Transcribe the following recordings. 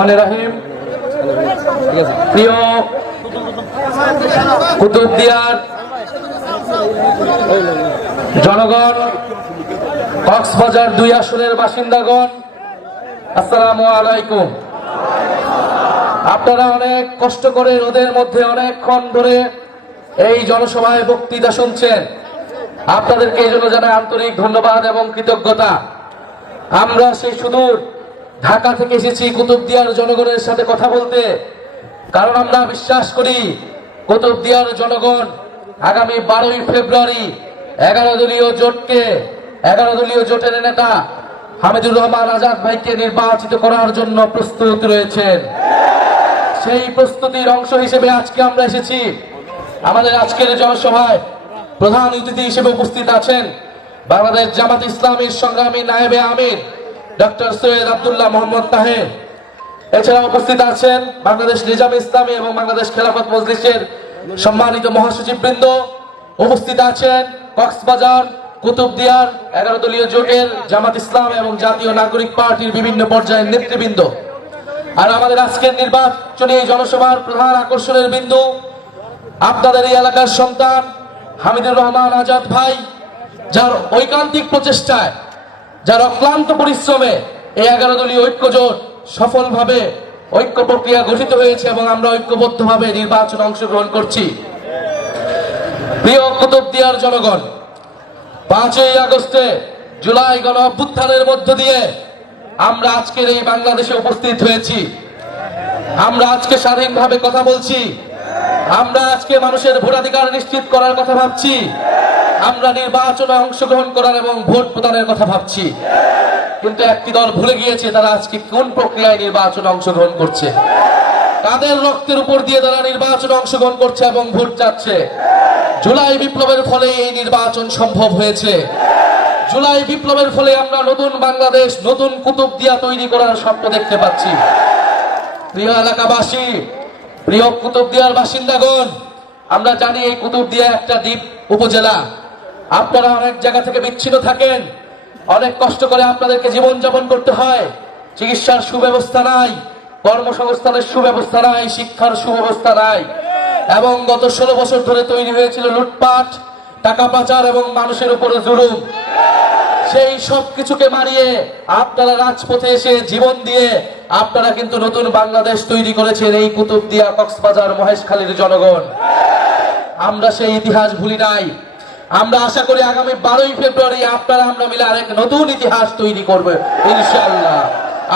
রহমানির রহিম। প্রিয় কুতুবদিয়ার জনগণ, কক্সবাজার 2 আসনের বাসিন্দাগণ, আসসালামু আলাইকুম। আপনারা অনেক কষ্ট করে রোদের মধ্যে অনেকক্ষণ ধরে এই জনসভায় বক্তৃতা শুনছেন। আপনাদেরকে এই জন্য জানাই আন্তরিক ধন্যবাদ এবং কৃতজ্ঞতা। আমরা সেই সুদূর ঢাকা থেকে এসেছি কুতুবদিয়ার জনগণের সাথে কথা বলতে, কারণ আমরা বিশ্বাস করি কুতুবদিয়ার জনগণ আগামী 12ই ফেব্রুয়ারি 11 দলীয় জোটের নেতা হামিদুর রহমান আজাদ ভাইকে নির্বাচিত করার জন্য প্রস্তুত রয়েছেন। সেই প্রস্তুতির অংশ হিসেবে আজকে আমরা এসেছি। আমাদের আজকের জনসভায় প্রধান অতিথি হিসেবে উপস্থিত আছেন বাংলাদেশ জামাত ইসলামীর সংগ্রামী নায়েবে আমির ডক্টর সৈয়দ আব্দুল্লাহ মোহাম্মদ তাহের। এছাড়া উপস্থিত আছেন বাংলাদেশ নিজাম ইসলামী এবং বাংলাদেশ খেলাফত মজলিসের সম্মানিত মহাসচিববৃন্দ। উপস্থিত আছেন কক্সবাজার কুতুবদিয়ার 11 দলীয় জোটের জামাত ইসলাম এবং জাতীয় নাগরিক পার্টির বিভিন্ন পর্যায়ের নেতৃবৃন্দ। আর আমাদের আজকের নির্বাচনী জনসভার প্রধান আকর্ষণের বিন্দু আপনাদের এই এলাকার সন্তান হামিদুর রহমান আজাদ ভাই, যার ঐকান্তিক প্রচেষ্টায়, যার অক্লান্ত পরিশ্রমে এই 11 দলীয় ঐক্য জোট সফলভাবে ঐক্য প্রক্রিয়া গঠিত হয়েছে এবং আমরা ঐক্যবদ্ধভাবে নির্বাচনে অংশগ্রহণ করছি। প্রিয় কুতুবদিয়ার জনগণ, 5ই আগস্টে জুলাই গণ অভ্যুত্থানের মধ্য দিয়ে আমরা আজকের এই বাংলাদেশে উপস্থিত হয়েছি। আমরা আজকে স্বাধীনভাবে কথা বলছি। আমরা আজকে মানুষের ভোটাধিকার নিশ্চিত করার কথা ভাবছি। আমরা নির্বাচনে অংশগ্রহণ করার এবং ভোট প্রদানের কথা ভাবছি। কিন্তু একটি দল ভুলে গিয়েছে তারা আজকে কোন প্রক্রিয়ায় নির্বাচনে অংশগ্রহণ করছে, কাদের রক্তের উপর দিয়ে তারা নির্বাচনে অংশগ্রহণ করছে এবং ভোট চাচ্ছে। জুলাই বিপ্লবের ফলে এই নির্বাচন সম্ভব হয়েছে। জুলাই বিপ্লবের ফলে আমরা নতুন বাংলাদেশ, নতুন কুতুবদিয়া তৈরি করার স্বপ্ন দেখতে পাচ্ছি। প্রিয় এলাকাবাসী, প্রিয় কুতুবদিয়ার বাসিন্দাগণ, আমরা জানি এই কুতুবদিয়া একটা দ্বীপ উপজেলা। আপনারা অনেক জায়গা থেকে বিচ্ছিন্ন থাকেন, অনেক কষ্ট করে আপনাদেরকে জীবনযাপন করতে হয়। চিকিৎসার সুব্যবস্থা নাই, কর্মসংস্থানের সুব্যবস্থা নাই, শিক্ষার সুব্যবস্থা নাই, এবং গত 16 বছর ধরে তৈরি হয়েছিল লুটপাট, টাকা পাচার এবং মানুষের উপরে জুলুম। সেই সব কিছুকে মারিয়ে আপনারা রাজপথে এসে জীবন দিয়ে আপনারা কিন্তু নতুন বাংলাদেশ তৈরি করেছেন এই কুতুবদিয়া, কক্সবাজার, মহেশখালীর জনগণ। আমরা সেই ইতিহাস ভুলি নাই। আমরা আশা করি আগামী 12ই ফেব্রুয়ারি আপনারা আমরা মিলে আরেক নতুন ইতিহাস তৈরি করবে ইনশাআল্লাহ।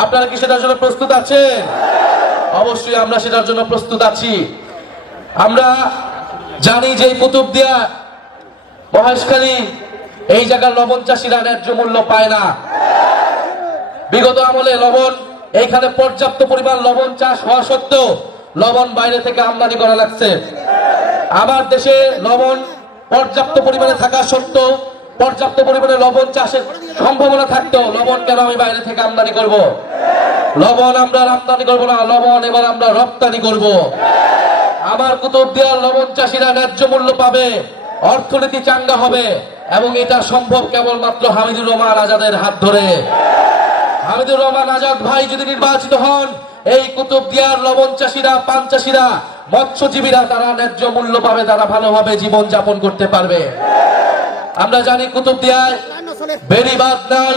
আপনারা কি সেটার জন্য প্রস্তুত আছেন? অবশ্যই আমরা সেটার জন্য প্রস্তুত আছি। আমরা জানি যে কুতুবদিয়া, মহেশখালী, এই জায়গার লবণ চাষীরা ন্যায্য মূল্য পায় না। বিগত আমলে লবণ, এইখানে পর্যাপ্ত পরিমাণ লবণ চাষ হওয়া সত্ত্বেও লবণ বাইরে থেকে আমদানি করা লাগছে। আমার দেশে লবণ পর্যাপ্ত পরিমাণে থাকা সত্ত্বেও, পর্যাপ্ত পরিমাণে লবণ চাষের সম্ভাবনা থাকতেও লবণ কেন আমি বাইরে থেকে আমদানি করব? লবণ আমরা আমদানি করব না, লবণ এবার আমরা রপ্তানি করব। আমার কুতুবদিয়ার লবণ চাষীরা ন্যায্য মূল্য পাবে, অর্থনীতি চাঙ্গা হবে, এবং এটা সম্ভব কেবলমাত্র হামিদুর রহমান আজাদের হাত ধরে। হামিদুর রহমান আজাদ ভাই যদি নির্বাচিত হন, এই কুতুবদিয়ার লবণ চাষীরা, পান চাষীরা, মৎস্যজীবীরা তারা ন্যায্য মূল্য পাবে, তারা ভালোভাবে জীবন যাপন করতে পারবে। আমরা জানি কুতুবদিয়ায় বেড়িবাঁধ নাই।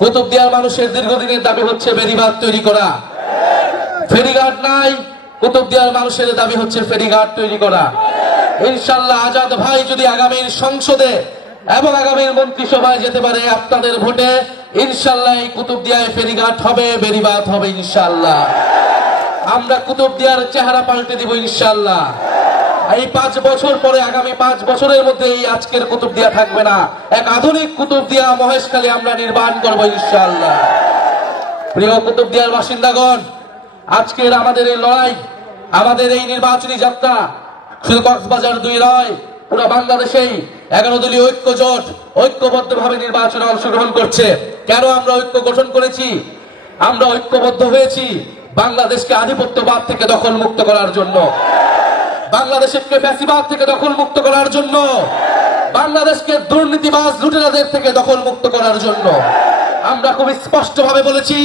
কুতুবদিয়ার মানুষের দীর্ঘদিনের দাবি হচ্ছে বেড়িবাঁধ তৈরি করা। ফেরিঘাট নাই, কুতুবদিয়ার মানুষের দাবি হচ্ছে ফেরিঘাট তৈরি করা। ইনশাআল্লাহ আজাদ ভাই যদি আগামীর সংসদে এবং আগামীর মন্ত্রিসভায় যেতে পারে আপনাদের ভোটে, ইনশাআল্লাহ এই কুতুবদিয়ায় ফেরিঘাট হবে, বেড়িবাঁধ হবে ইনশাআল্লাহ। আমরা কুতুবদিয়ার চেহারা পাল্টে দিব ইনশাআল্লাহ। এই 5 বছর পরে, আগামী 5 বছরের মধ্যে এই আজকের কুতুবদিয়া থাকবে না, এক আধুনিক কুতুবদিয়া মহেশখালী আমরা নির্মাণ করবো ইনশাআল্লাহ। প্রিয় কুতুবদিয়ার বাসিন্দাগণ, আজকের আমাদের এই লড়াই, আমাদের এই নির্বাচনী যাত্রা শুধু কক্সবাজার 2 নয়, পুরো বাংলাদেশেই 11 দলীয় ঐক্য জোট ঐক্যবদ্ধভাবে নির্বাচনে অংশগ্রহণ করছে। কেন আমরা ঐক্য গঠন করেছি? আমরা ঐক্যবদ্ধ হয়েছি বাংলাদেশকে আধিপত্যবাদ থেকে দখল মুক্ত করার জন্য, বাংলাদেশকে ফ্যাসিবাদ থেকে দখল মুক্ত করার জন্য, বাংলাদেশকে দুর্নীতিবাজ লুটেরাদের থেকে দখল মুক্ত করার জন্য। আমরা খুব স্পষ্টভাবে বলেছি,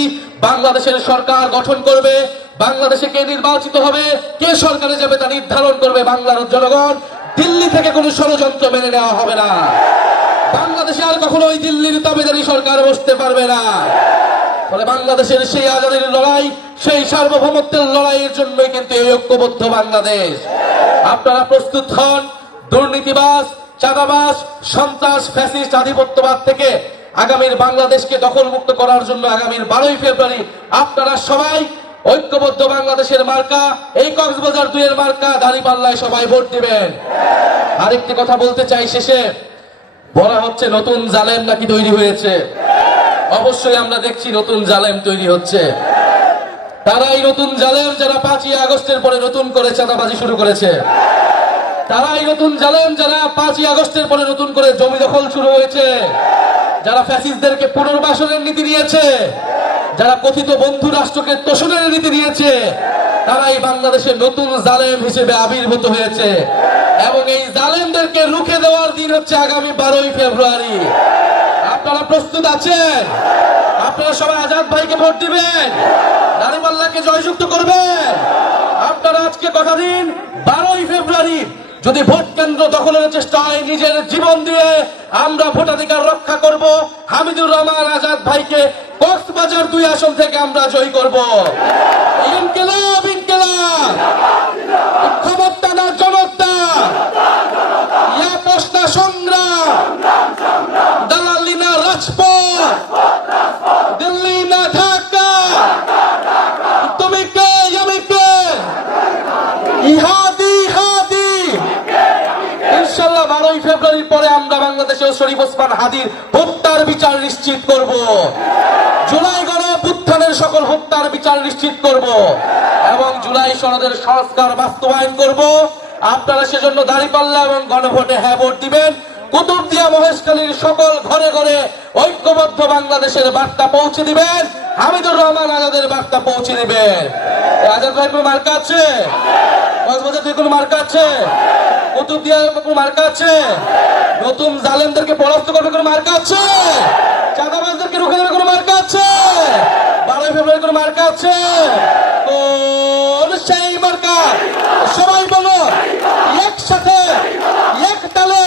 বাংলাদেশের সরকার গঠন করবে, বাংলাদেশে কে নির্বাচিত হবে, কে সরকারে যাবে তা নির্ধারণ করবে বাংলার জনগণ। দিল্লি থেকে কোনো ষড়যন্ত্র মেনে নেওয়া হবে না। বাংলাদেশে আর কখনো ওই দিল্লির তাবেদারি সরকার বসতে পারবে না। ফলে বাংলাদেশের সেই আজাদির লড়াই, সেই সার্বভৌমত্বের লড়াইয়ের জন্যই কিন্তু এই ঐক্যবদ্ধ বাংলাদেশ। আপনারা প্রস্তুত হন দুর্নীতিবাজ, চাঁদাবাজ, সন্ত্রাস, ফ্যাসিস্ট, আধিপত্যবাদ থেকে আগামীর বাংলাদেশকে দখলমুক্ত করার জন্য আগামীর 12ই ফেব্রুয়ারি আপনারা সবাই ঐক্যবদ্ধ বাংলাদেশের মার্কা, এই কক্সবাজার 2 এর মার্কা দাঁড়িপাল্লায় সবাই ভোট দিবেন। আরেকটি কথা বলতে চাই শেষে, বলা হচ্ছে নতুন জালেম নাকি তৈরি হয়েছে। অবশ্যই আমরা দেখছি নতুন জালেম তৈরি হচ্ছে। তারাই নতুন জালেম যারা 5ই আগস্টের পরে নতুন করে চাঁদাবাজি শুরু করেছে। তারাই নতুন জালেম যারা 5ই আগস্টের পরে নতুন করে জমি দখল শুরু হয়েছে, যারা ফ্যাসিস্টদেরকে পুনর্বাসনের নীতি নিয়েছে, যারা কথিত বন্ধু রাষ্ট্রকে তোষণের নীতি নিয়েছে, তারাই বাংলাদেশের নতুন জালেম হিসেবে আবির্ভূত হয়েছে। এবং এই জালেমদেরকে রুখে দেওয়ার দিন হচ্ছে আগামী 12ই ফেব্রুয়ারি। আপনারা প্রস্তুত আছেন? আপনারা সবাই আজাদ ভাইকে ভোট দিবেন, দাঁড়িপাল্লাকে জয়যুক্ত করবেন। আপনারা আজকে কথা দিন, 12ই ফেব্রুয়ারি যদি ভোট কেন্দ্র দখলের চেষ্টা হয়, নিজের জীবন দিয়ে আমরা ভোটাধিকার রক্ষা করব। হামিদুর রহমান আজাদ ভাইকে কক্সবাজার 2 আসন থেকে আমরা জয়ী করব। ইনকিলাব ইনকিলাব, ক্ষমতা না জনতা, ইয়া প্রশ্ন সংগ্রাম, দালালি না রাজপথ, দিল্লি না ঢাকা, তুমি কে আমি কে, ইহাদি ইহাদি। ইনশাআল্লাহ 12ই ফেব্রুয়ারির পরে আমরা বাংলাদেশের শরীফ ওসমান হাদির হত্যার বিচার নিশ্চিত করব। জুলাই গণঅভ্যুত্থানের সকল হত্যার বিচার নিশ্চিত করব এবং জুলাই সনদের সংস্কার বাস্তবায়ন করব। আপনারা সেজন্য দাঁড়িপাল্লা এবং গণভোটে হ্যাঁ ভোট দিবেন। কুতুবদিয়া মহেশখালীর সকল ঘরে ঘরে ঐক্যবদ্ধ বাংলাদেশের বার্তা পৌঁছে দিবেন। হামিদুর রহমান আজাদের বার্তা পৌঁছে দিবেন। আজাদ ভাই কোনো মার্কা আছে? কক্সবাজার থেকে কোনো মার্কা আছে? কুতুবদিয়া কোনো মার্কা আছে? নতুন জালেমদেরকে পরাস্ত করবে কোনো মার্কা আছে? চাঁদাবাজদেরকে রুখে দেবে কোনো মার্কা আছে? 12ই ফেব্রুয়ারি কোনো মার্কা আছে? কোন সেই মার্কা? সবাই বলো একসাথে, এক তালে।